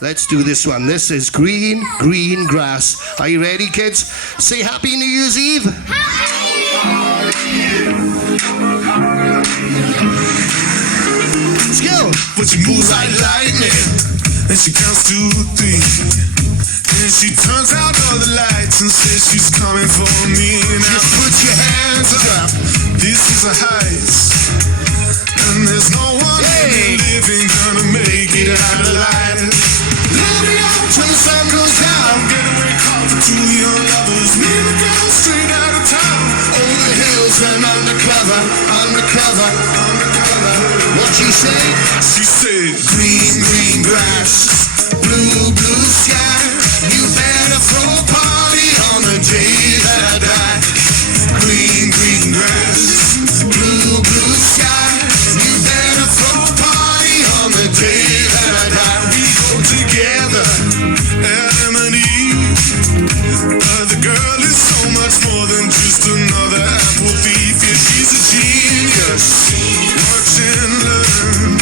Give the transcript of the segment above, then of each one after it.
Let's do this one. This is Green, Green Grass. Are you ready, kids? Say Happy New Year's Eve. Let's go. But she moves like lightning, and she counts to 3. Then she turns out all the lights and says she's coming for me. Now Just put your hands up. this is a heist, and there's no one living gonna make it out alive. Light it up till the sun goes down. Getaway car for 2 young lovers, me and the girl straight out of town. Over the hills and undercover, undercover, undercover. What she say? She said, Green, green grass, blue, blue sky. You better throw a party on the day that I die. Green, green grass, blue, blue sky. You better throw a party on the day that I die. we go together, Adam and Eve. But the girl is so much more than just another apple thief. Yeah, she's a genius. Watch and learn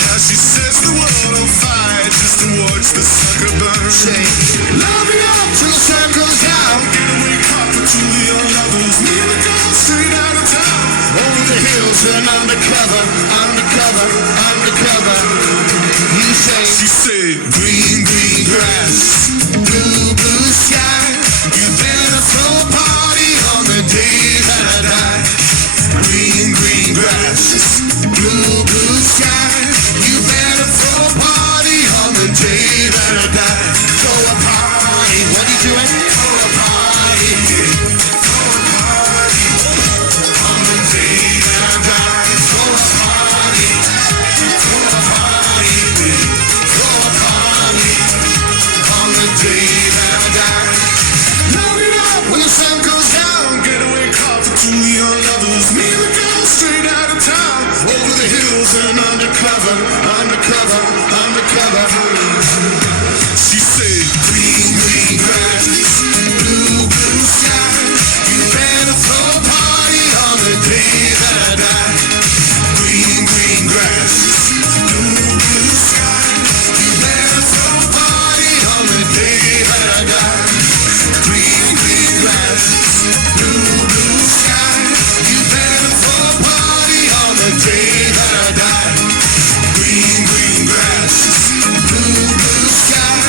how she sets the world on fire just to watch the sucker burn. Say, love me up till the sun goes down. Getaway car for 2 young lovers, me and the girl straight out of town. Over the hills and undercover, undercover, undercover. You say, She said, green, green grass, blue, blue sky. You better throw a party on the day that I die. Green, green grass, blue, blue sky. You better throw a party on the day that I die. Throw a party. What are you doing? Throw a party. Throw a party on the day that I die. Throw a party. Throw a party. Throw a party on the day that I die. Load it up when the sun goes down. getaway car for 2 young lovers, me and the girl straight out of town. Over the hills and undercover, undercover, undercover. She said, Green, green grass, blue, blue sky. You better throw a party on the day that I die. Green, green grass, blue, blue sky. You better throw a party on the day that I die. Green, green grass, blue, blue sky. You better throw a party on the day that I die. Green, green grass, blue, blue sky.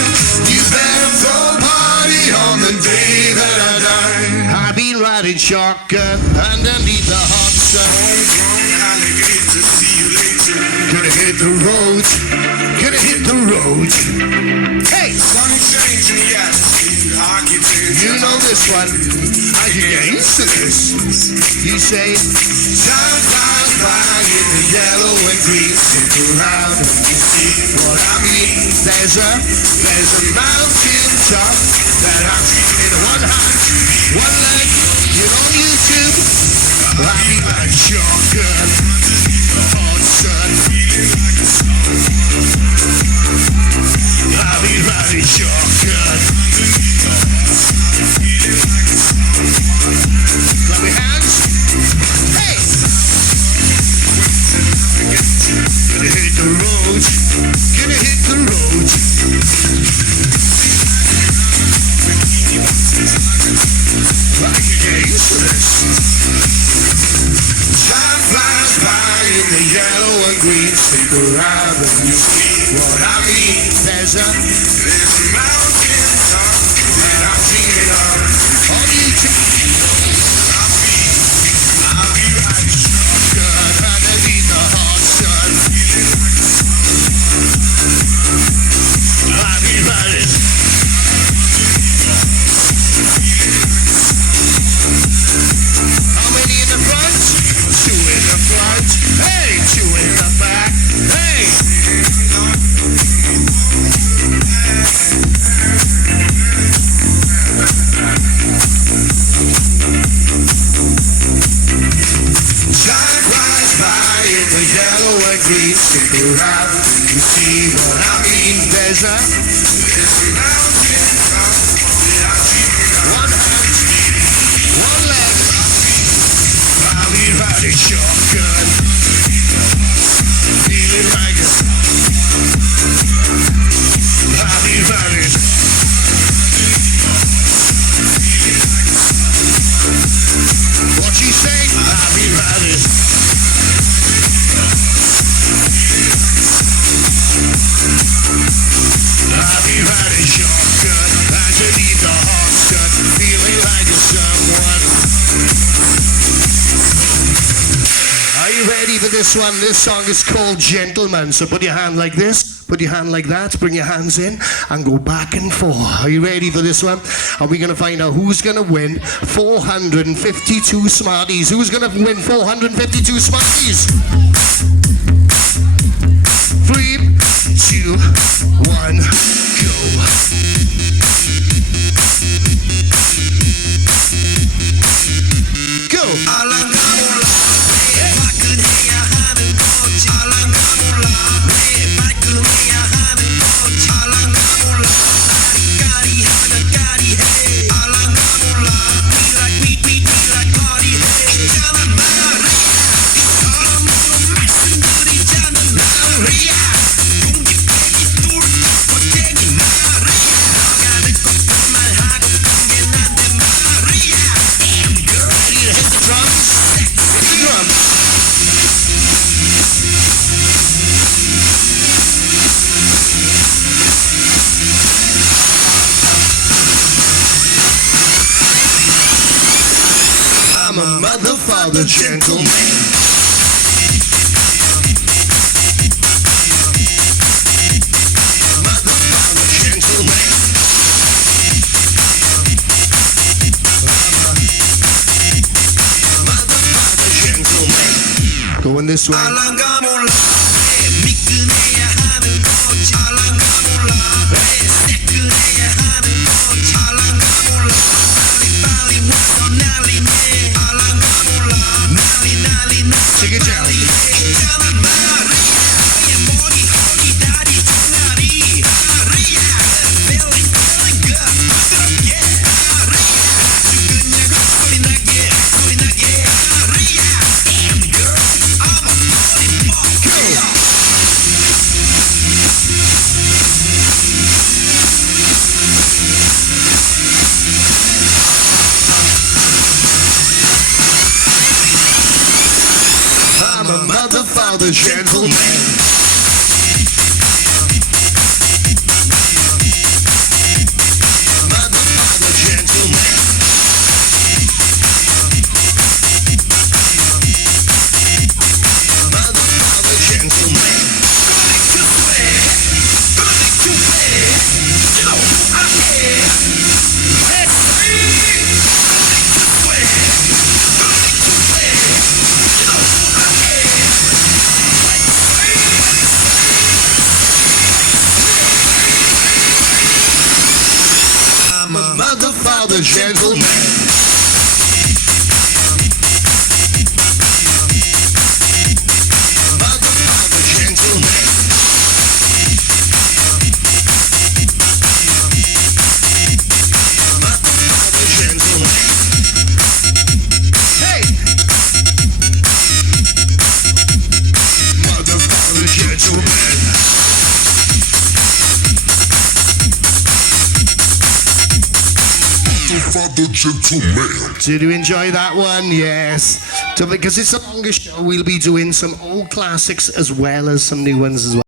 You better throw a party on the day that I die. I've been riding shotgun underneath the hot sun. alligator, see you later. Gonna hit the road, gonna hit the road. Hey, Sun changing the attitude, architect. you know this one. I can get used to this. You say, time flies by in the yellow and green. Stick around and you see what I mean. There's a mountain top that I'm in one hand, one leg. You're on YouTube. I be like shotgun, the hot sun. I be riding shotgun. Clap your hands. Hey! Gonna hit the road. Gonna hit the road. I can get used to this. Time flies by in the yellow and green. Stick around and you see what I mean. There's a mountain top that I'm dreaming of. On YouTube. I'll be riding shotgun underneath the hot sun. I'll be riding. How many in the front? 2 in the front. Hey, 2 in the back. Hey. Time flies by in the yellow and green. Stick around, you see what I mean. There's a mountain top that I'm dreaming of. One hand, one leg. I'll be riding shotgun. Feeling like a I'll be riding shotgun underneath the hot sun, feeling like a someone. Are you ready for this one? This song is called Gentleman. So put your hand like this, put your hand like that, bring your hands in and go back and forth. Are you ready for this one? Are we going to find out who's going to win 452 Smarties? Who's going to win 452 Smarties? 3, 2, 1, go. I'm a mother, father, gentleman. Mother, father, gentleman. Mother, father, gentleman. Going this way. Take it down. I'm a mother, father, gentleman. Mother, father, gentleman. Mother, father, gentleman. I'm a mother, father, gentleman. Mother, father, gentleman. Mother, father, gentleman. Hey! Mother, father, gentleman. Father, gentleman. Did you enjoy that one? Yes. So because it's the longest show, we'll be doing some old classics as well as some new ones as well.